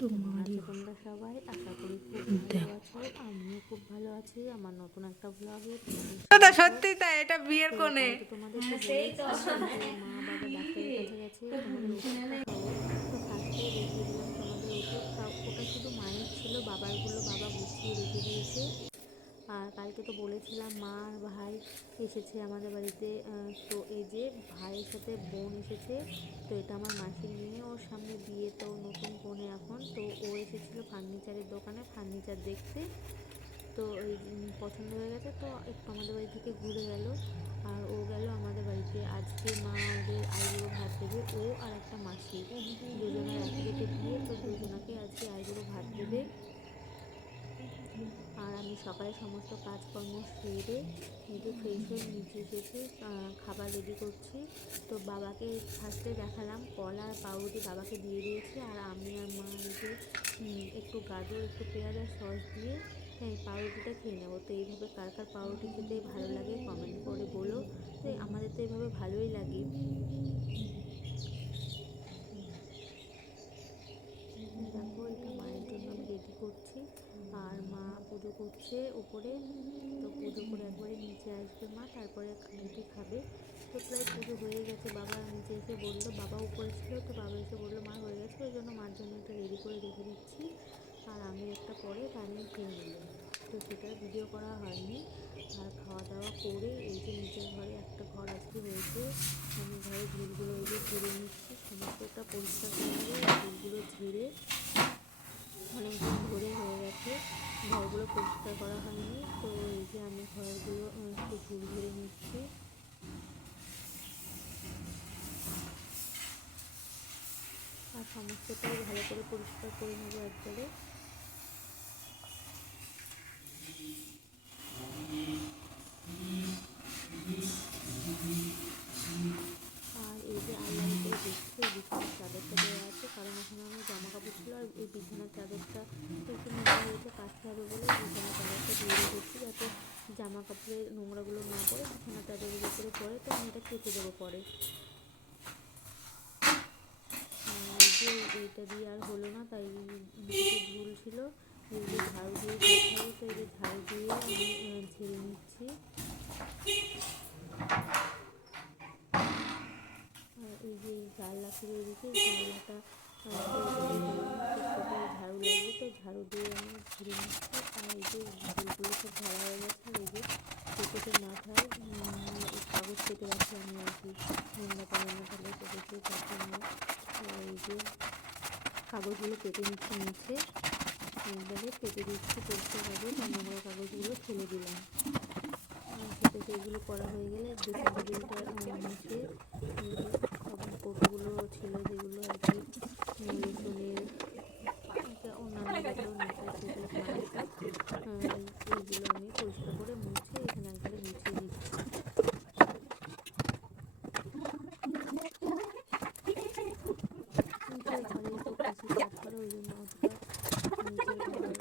তোমরা সবাই আশা করি খুব ভালো আছো। আমিও খুব ভালো আছি। আমার নতুন একটা ব্লগে সত্যি তাই, এটা বিয়ের কোণে তোমাদের মা বাবা ডাক্তারের কাছে গেছে, তোমাদের ওষুধটা খাবো। তো ফার্স্টেই দেখিয়ে দিলাম তোমাদের ওষুধ ওটা শুধু মায়ের ছিল, বাবারগুলো বাবা গুছিয়ে রেখে দিয়েছে। আর কালকে তো বলেছিলাম মা আর ভাই এসেছে আমাদের বাড়িতে। তো এই যে ভাইয়ের সাথে বোন এসেছে। তো এটা আমার মাসির মেয়ে, ওর সামনে বিয়ে, তো নতুন বোনে এখন। তো ও এসেছিলো ফার্নিচারের দোকানে ফার্নিচার দেখতে। তো ওই পছন্দ হয়ে গেছে, তো একটু আমাদের বাড়ি থেকে ঘুরে গেল। আর ও গেল আমাদের বাড়িতে। আজকে মা ওদের আইবুড়ো ভাত দেবে, ও আর একটা মাসি, দুজনের একই ডেটে বিয়ে। তো দুজনাকে আজকে আইবুড়ো ভাত দেবে। আর আমি সকালে সমস্ত কাজকর্ম সেরে নিজে ফ্রেশ হয়ে নিচে এসেছি, খাবার রেডি করছি। তো বাবাকে ফার্স্টে দেখালাম কলা আর পাউরুটি বাবাকে দিয়ে দিয়েছি। আর আমি আর মা যে একটু গাজর একটু পেঁয়াজ আর সস দিয়ে পাউরুটিটা খেয়ে নেবো। তো এইভাবে কার কার পাউরুটি খেতে ভালো লাগে কমেন্ট করে বলো। তো আমাদের তো এইভাবে ভালোই লাগে। দেখো এটা মায়ের জন্য আমি রেডি করছি। আর মা পুজো করছে উপরে। তো পুজো করে একবারে নিচে আসবে মা, তারপরে এটি খাবে। তো প্রায় পুজো হয়ে গেছে। বাবা নিচে এসে বললো, বাবা উপরে ছিল, তো বাবা এসে বললো মা হয়ে গেছে, ওই জন্য মার জন্য এটা রেডি করে রেখে দিচ্ছি। আর আমি একটা পরে বানিয়ে খেয়ে নেবো। তো সেটার ভিডিও করা হয়নি। আর খাওয়া দাওয়া করে এই যে নিচের ঘরে একটা ঘর আজকে হয়েছে, আমি ঘরে ঝুলগুলো এই যে ঝেড়ে নিচ্ছি, সমস্তটা পরিষ্কার করে নেবে। ঝুলগুলো ঝেড়ে অনেকদিন ধরে হয়ে গেছে, ঘরগুলো পরিষ্কার করা হয়নি। তো এই যে আমি ঘরগুলো একটু ঝুল ঝেড়ে নিচ্ছি। আর সমস্তটাই ভালো করে পরিষ্কার করে নেবো একবারে। আর এই যে আলমারি করে দেখছি এই বিছানার চাদরটা দেওয়া আছে, কারণ ওখানে আমার জামা কাপড় ছিল। আর এই বিছানার চাদরটা একটু নোংরা হয়েছে, কাচতে হবে বলে বিছানার চাদরটা দিয়ে রেখেছি, যাতে জামা কাপড়ের নোংরাগুলো না পড়ে, বিছানার চাদরের উপরে পড়ে। তো আমি এটা কেটে দেবো পরে। এই যে এইটা দিয়ে আর হলো না, তাই কিছু ঝুল ছিল, যেগুলো ঝাড়ু দিয়ে করতে হবে। তো এই যে ঝাড়ু দিয়ে আমি ঝেড়ে নিচ্ছি। আর এই যে জানলা ছিল এদিকে, জানলাটা ছোটো ঝাড়ু লাগবে, তো ঝাড়ু দিয়ে আমি ঝেড়ে নিচ্ছি। আর এই যে ঝুলগুলো সব ঝাড়া হয়ে গেছে। আর এই যে শোকেসের মাথায় কাগজ কেটে রাখি আমি আর কি, নোংরা পড়ে না তাহলে শোকেসে, তার জন্য। এই যে কাগজগুলো কেটে নিচ্ছি নিচে, এইভাবে কেটে দিচ্ছি পরিষ্কার কাগজ, আর নোংরা কাগজগুলো ফেলে দিলাম। শোকেসে এগুলো করা হয়ে গেলে ড্রেসিং টেবিলটা মুছে সব কৌটোগুলো ছিল যেগুলো আর কি রেশনের অন্যান্য যেগুলো নেশা সেগুলো মায়েরটা, এইগুলো আমি পরিষ্কার করে মুছে এখানে একবারে গুছিয়ে দিচ্ছি। নিচের ঘরে একটু বেশি কাজ করে, ওই জন্য অতটা নিচের ঘর করে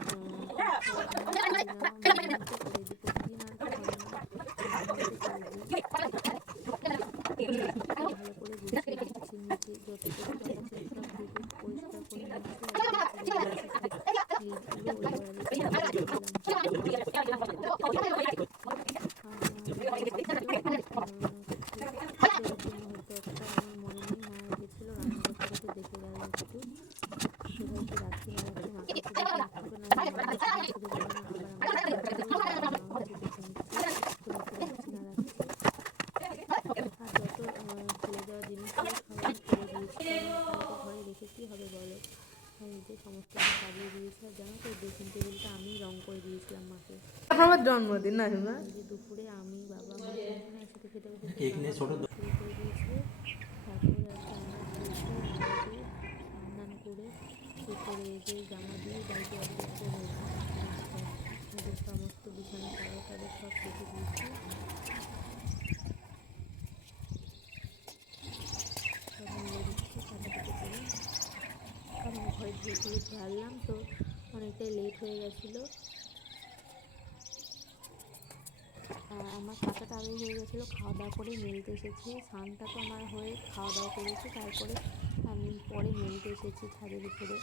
দিই প্রতিদিন আর কি হয় না, মাঝে মধ্যে করে দিই। ভালো করে গুছিয়ে দিচ্ছি, নিচে যতটুকু জায়গা ছিল সব ধুয়ে পরিষ্কার করে নিচ্ছি। লিডগুলো ওই ঘরে এর জন্য হয়তো একটা আমার মনে নেই, মা এসেছিলো রান্না করতে করতে দেখে গেল একটু। সেটাই কি রাখি না রাখি, মাকে একটু দেখে নিতে হবে, না মা শুরু করবে না আবার আমার মা হচ্ছে দেখে নিচ্ছি, তো নিচে রাখছি না রাখছি। আর যত ফেলে দেওয়া জিনিসগুলো সবাই ফেলে দিয়েছি, কারণ ঘরে রেখে কী হবে বলো। এই যে সমস্ত সাজিয়ে দিয়েছি। আর জানো তো ড্রেসিং টেবিলটা আমি রং করে দিয়েছিলাম মাকে। আমার জন্মদিন না এই যে দুপুরে আমি বাবা মা তিনজনে একসাথে খেতে বসেছি, বাবা শুরু করে দিয়েছে। তারপরে আর কি আমরা খেয়েছি ভালোতে, স্নান করে উপরে এই যে জামা দিয়ে বাড়িতে অস্বস্ত হয়েছে পরিষ্কার, এই যে সমস্ত বিছানা চাদর টাদর সব কেটে দিয়েছি। সব মিলে দিচ্ছি কাটাকুটি করে, কারণ ঘরে ঝুলগুলো ঝাড়লাম তো অনেকটাই লেট হয়ে গেছিলো। আমার কাঁচাটা আগে হয়ে গেছিলো, খাওয়া দাওয়া করে মেলতে এসেছি। স্নানটা তো আমার হয়ে খাওয়া দাওয়া করেছি, তারপরে আমি পরে মেলতে এসেছি ছাদের উপরে।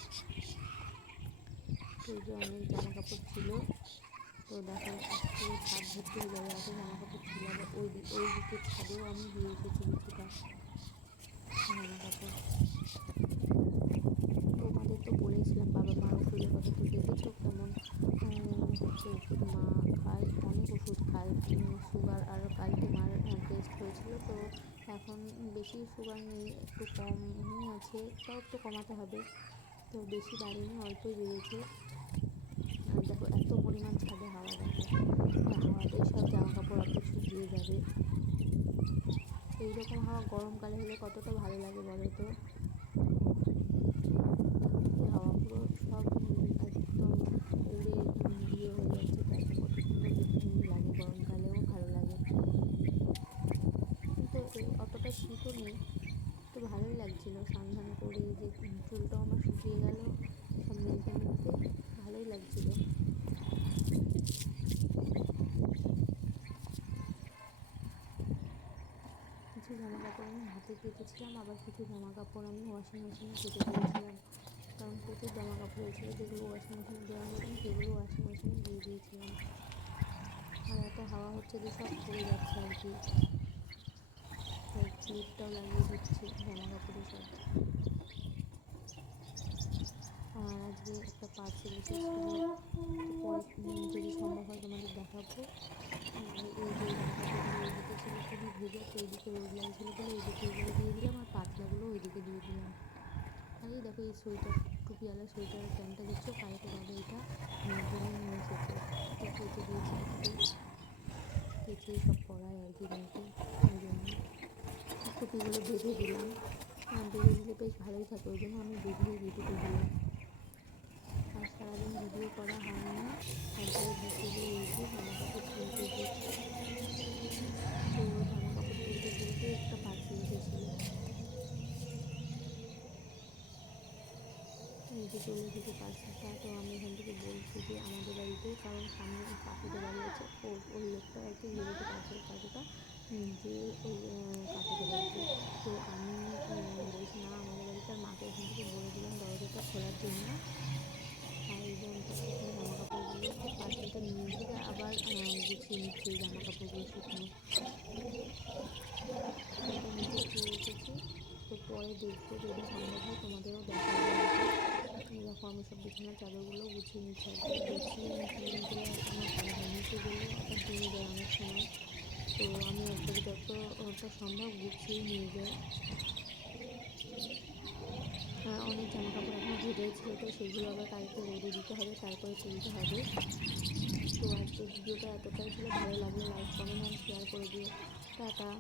তো এই যে অনেক জামা কাপড় ছিল, তো দেখো পুরো ছাদ ভর্তি হয়ে যাবে, এত জামা কাপড় ছিল। আবার ওই দিকে ছাদেও আমি দিয়ে এসেছি কিছুটা জামা কাপড়। তোমাদের তো বলেছিলাম বাবা মার ওষুধের কথা, তো দেখেছো কেমন হচ্ছে ওষুধ মা খায়, অনেক ওষুধ খায়। সুগার আর কালকে মার টেস্ট হয়েছিল, তো এখন বেশি সুগার নেই, একটু কমই আছে, তাও একটু কমাতে হবে। তো বেশি বাড়েনি, অল্পই বেড়েছে। আর দেখো এত পরিমাণ ছাদে হাওয়া, দেখো হাওয়াতেই সব জামা কাপড় অত শুকিয়ে যাবে। এইরকম হাওয়া গরমকালে হলে কতটা ভালো লাগে বলো তো। হাওয়া পুরো সব একদম উড়ে ইয়ে হয়ে যাচ্ছে, তাই কত সুন্দর লাগে, গরমকালেও ভালো লাগে। কিন্তু অতটা শীতও নেই, তো ভালোই লাগছিলো স্নান ধান করে, যে চুলটাও আমার শুকিয়ে গেল সব মেলতে মেলতে, ভালোই লাগছিলো। কিছু জামা কাপড় আমি হাতে কেটেছিলাম, আবার কিছু জামা কাপড় আমি ওয়াশিং মেশিনে কেটে দিয়েছিলাম, কারণ প্রচুর জামা কাপড় হয়েছিলো, যেগুলো ওয়াশিং মেশিনে দেওয়ার মতন সেগুলো ওয়াশিং মেশিনে দিয়ে দিয়েছিলাম। আর এত হাওয়া হচ্ছে যে সব পড়ে যাচ্ছে আর কি, তো ক্লিপটাও লাগিয়ে দিচ্ছি জামা কাপড়ে সব। আর আজকে একটা পার্সেল এসেছিলো, তো পরে যদি সম্ভব হয় তোমাদের দেখাবো। এই যে জামা কাপড়গুলো ওইদিকে ছিল খুবই ভেজা, তো এইদিকে রোদ লাগছিলো বলে এইদিকে এগুলো দিয়ে দিলাম, আর পাতলাগুলো ওইদিকে দিয়ে দিলাম। আর এই দেখো এই সোয়েটার, টুপিওয়ালা সোয়েটারের প্যান্টটা দেখছো, কালকে বাবা এটা মেয়ের জন্য নিয়ে এসেছে, তো কেচে দিয়েছি একটু, কেচে সব পরায় আর কি মেয়েকে, ওই জন্য টুপিগুলো বেঁধে দিলাম। বেঁধে দিলে বেশ ভালোই থাকে, ওই জন্য আমি বেঁধেই দিই টুপিগুলো। আর সারাদিন ভিডিও করা হয়নি, একবারে বিকেলে এই যে জামা কাপড় তুলতে গেছি, তো জামা কাপড় তুলতে তুলতে একটা পার্সেল এসেছিলো। এই যে চলে এসেছে পার্সেলটা, তো আমি এখান থেকে বলছি যে আমাদের বাড়িতেই, কারণ সামনে কাকুদের বাড়ি আছে, ওই লোকটা আর কি ভেবেছে পার্সেল কাকুটা যে ওই কাকুদের বাড়িতে। তো আমি বলছি না আমাদের বাড়িতে, আর মাকে এখান থেকে বলে দিলাম দরজাটা খোলার জন্য। আর এই যে এখানে জামা কাপড়গুলো, তো পার্সেলটা নিয়ে এসে আবার গুছিয়ে নিচ্ছে এই জামা কাপড়গুলো শুকনো, এটা নিচে শুয়ে এসেছি। তো পরে দেখবো যদি সম্ভব হয় তোমাদেরও দেখাবো আর কি। এই দেখো আমি সব বিছানার চাদরগুলো গুছিয়ে নিচ্ছি, একবার গুছিয়ে নিয়ে গেলে আমার ভালো হয়, নিচে গেলে আবার ভেঙে যায় অনেক সময়, তো আমি একবারে যতটা সম্ভব গুছিয়েই নিয়ে যাই। আর অনেক জামা কাপড় এখনও ভেজাই ছিল, তো সেগুলো আবার কালকে রোদে দিতে হবে, তারপরে তুলতে হবে। তো আজকের ভিডিওটা এতটাই ছিল, ভালো লাগলে লাইক কমেন্ট অ্যান্ড শেয়ার করে দিও। টাটা।